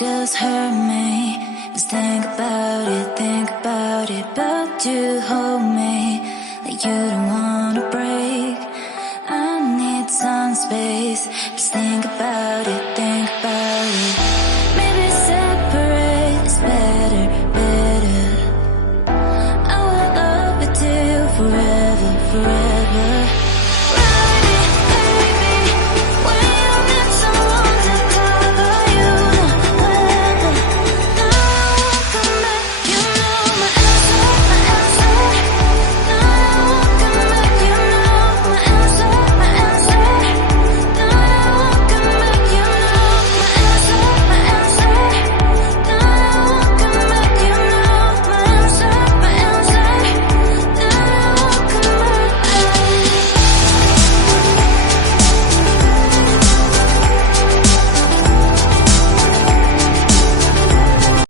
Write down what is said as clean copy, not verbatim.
just hurt me. Just think about it, but you hold me like you don't wanna break. I need some space,